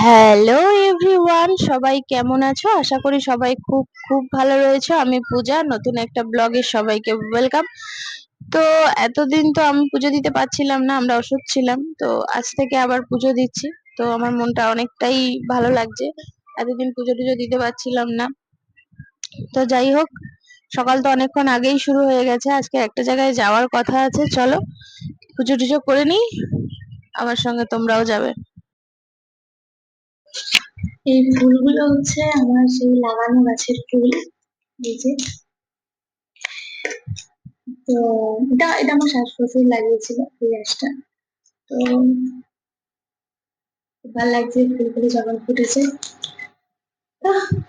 Hello everyone, সবাই কেমন আছো? আশা করি সবাই খুব খুব ভালো রয়েছো। আমি পূজা, নতুন একটা ব্লগে সবাইকে ওয়েলকাম। তো এতদিন তো আমি পুজো দিতে পারছিলাম না, আমরা অসুখ ছিলাম। তো আজ থেকে আবার পুজো দিচ্ছি। তো আমার মনটা অনেকটাই ভালো লাগছে। এতদিন পুজো টুজো দিতে পারছিলাম না। তো যাই হোক, সকাল তো অনেকক্ষণ আগেই শুরু হয়ে গেছে। আজকে একটা জায়গায় যাওয়ার কথা আছে, চলো পুজো টুজো করে নিই, আমার সঙ্গে তোমরাও যাবে। এই ফুলগুলো হচ্ছে আমার সেই লাগানো গাছের ফুল। এই যে, তো এটা আমার শাশুড়ি শ্বশুর লাগিয়েছিল এই গাছটা। তো খুব ভালো লাগছে ফুলগুলো যখন ফুটেছে।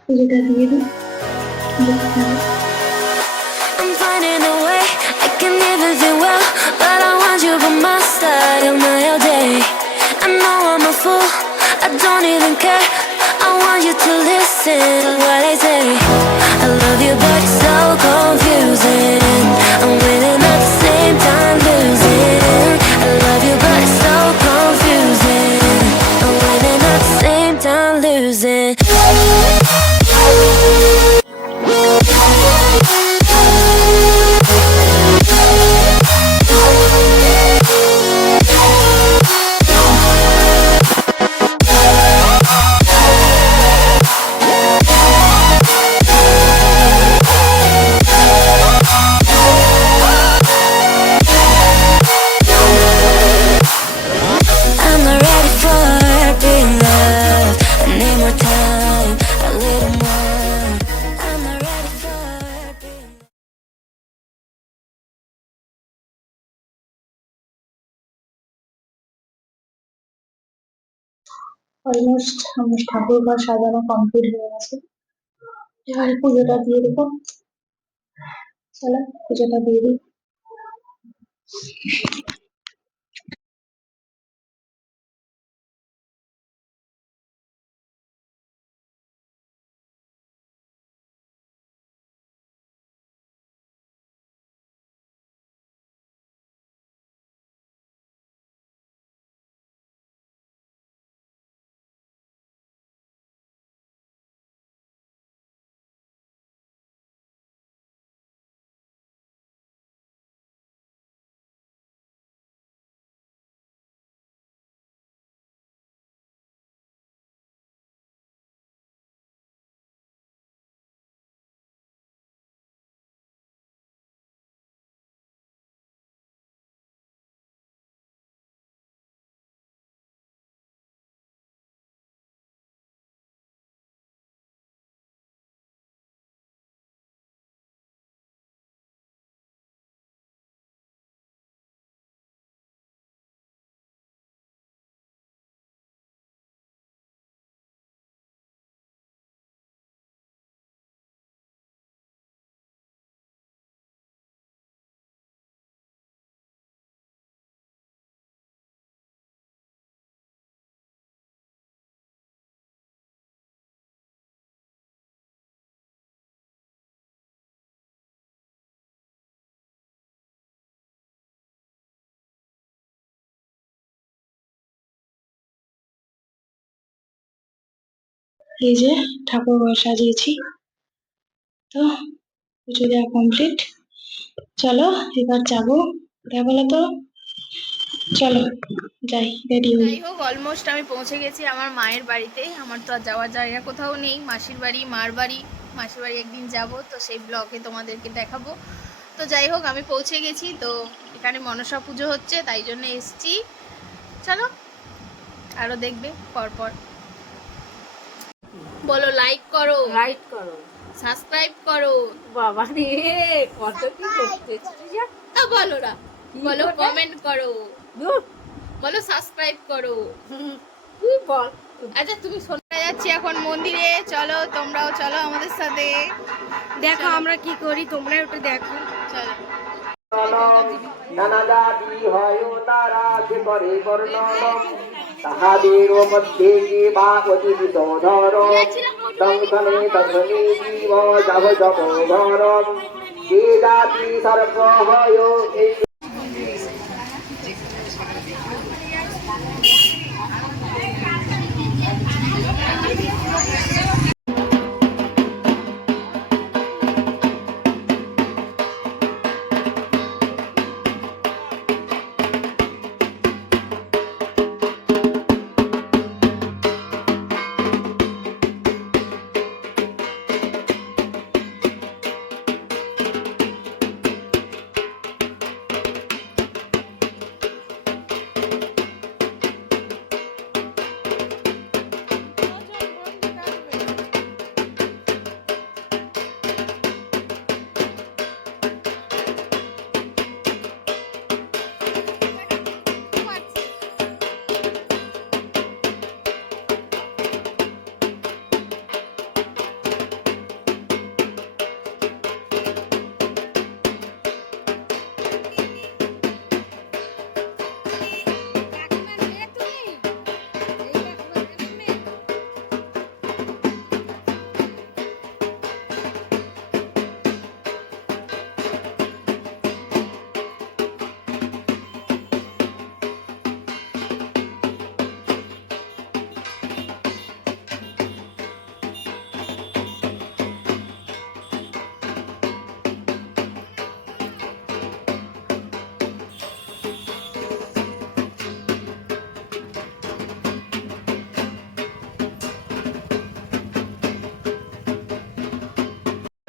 পুজোটা দিয়ে দিই, দেখতে হবে। I'm finding a way, I can never do well, but I want you by my side on my all day. I know I'm a fool, I don't even care. I want you to listen to what I say. I love you, but it's so confusing. I'm winning at the same time losing. I love you, but it's so confusing. I'm winning at the same time losing. Almost আমার ঠাকুর ঘর সাজানো complete হয়ে গেছে। এবারে পুজোটা দিয়ে দেবো। চলো পুজোটা দিয়ে দিই। এই যে ঠাকুর ঘর সাজিয়েছি, তো পুজো দেওয়া কমপ্লিট। চলো এবার যাবো, কোথায় বলো তো? চলো যাই, রেডি হই। যাই হোক, অলমোস্ট আমি পৌঁছে গেছি আমার মায়ের বাড়িতে। আমার তো আর যাওয়ার জায়গা কোথাও নেই, মাসির বাড়ি, মার বাড়ি। মাসির বাড়ি একদিন যাব, তো সেই ব্লগে তোমাদেরকে দেখাবো। তো যাই হোক, আমি পৌঁছে গেছি। তো এখানে মনসা পুজো হচ্ছে, তাই জন্য এসছি। চলো, আরও দেখবে পরপর। বলো, লাইক করো, সাবস্ক্রাইব করো। বাবা রে, কত কি করতেছিস? বলো না, বলো কমেন্ট করো, বলো সাবস্ক্রাইব করো। তুই বল। আচ্ছা, তুমি শোনা যাচ্ছি এখন মন্দিরে। চলো, তোমরাও চলো আমাদের সাথে। দেখো আমরা কি করি, তোমরা ওটা দেখো। চলো। নানা জাতি হয় তারা যে করে বর্ণন তাহাদের মধ্যে যে বা অতিথিত ধরম সংসনে তখনি জীব যাব যত ধরম যে জাতি সর্ব হয় এই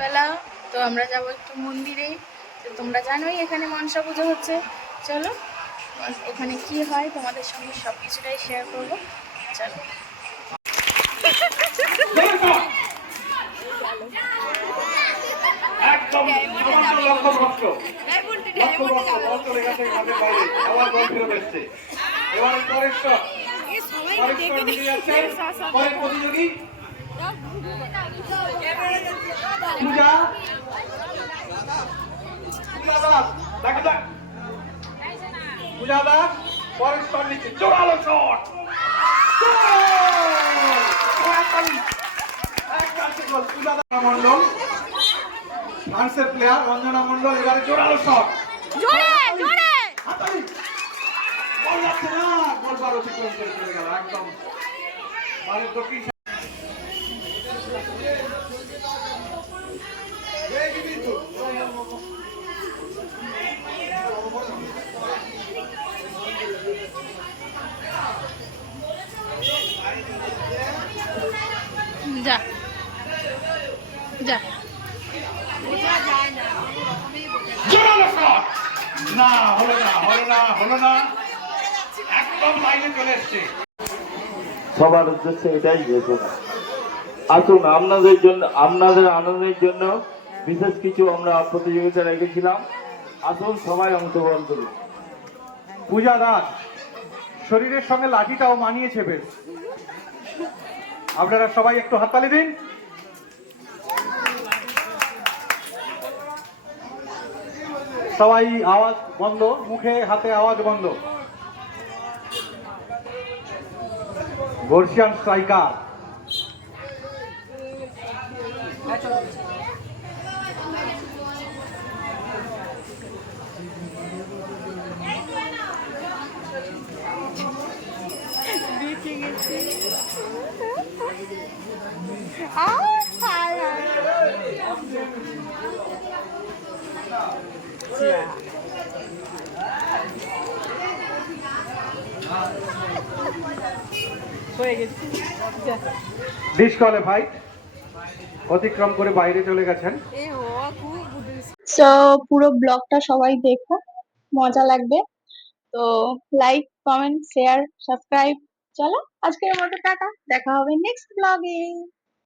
দুপুরবেলা। তো আমরা যাবো একটু মন্দিরে। তো তোমরা জানোই এখানে মনসা পুজো হচ্ছে। চলো এখানে কি হয় তোমাদের সঙ্গে সব কিছুটাই শেয়ার করবো। চলো। একদম সামান্য লক্ষ্যভ্রষ্ট বল চলে গেছে ঘাটের বাইরে, আবার বল ফেরত এসছে। এবার পরের শট, পরের শট মিলে যাচ্ছে। পরের প্রতিযোগী পূজা দাস, দেখা যাক পূজা দাস পরের শট নিচ্ছে, জোরালো শট, পূজা দাস মন্ডল ফ্রান্সের প্লেয়ার রঞ্জনা মন্ডল এবারে জোরালো শট, হাতালি বল যাচ্ছে না, বল বার অতিক্রম করে চলে গেল একদম বাড়ির দক্ষিণ। যা যা জোরালো শট, না হলো না, হলো না, হলো না, একদম লাইনে চলে এসছে। সবার উদ্দেশ্যে এটাই ঘোষণা। আসুন, আপনাদের জন্য, আপনাদের আনন্দের জন্য বিশেষ কিছু আমরা প্রতিযোগিতা রেখেছিলাম। আসুন সবাই অংশগ্রহণ করুন। পূজা দাস শরীরের সঙ্গে লাঠিটাও মানিয়েছে বেশ। আপনারা সবাই একটু হাততালি দিন। সবাই আওয়াজ বন্ধ, মুখে হাতে আওয়াজ বন্ধ। বর্ষিয়ান স্ট্রাইকার ডিসকোয়ালিফাইড, অতিক্রম করে বাইরে চলে গেছেন। তো পুরো ব্লগটা সবাই দেখো, মজা লাগবে। তো লাইক, কমেন্ট, শেয়ার, সাবস্ক্রাইব। চলো আজকের মতো টাটা, দেখা হবে নেক্সট ব্লগে।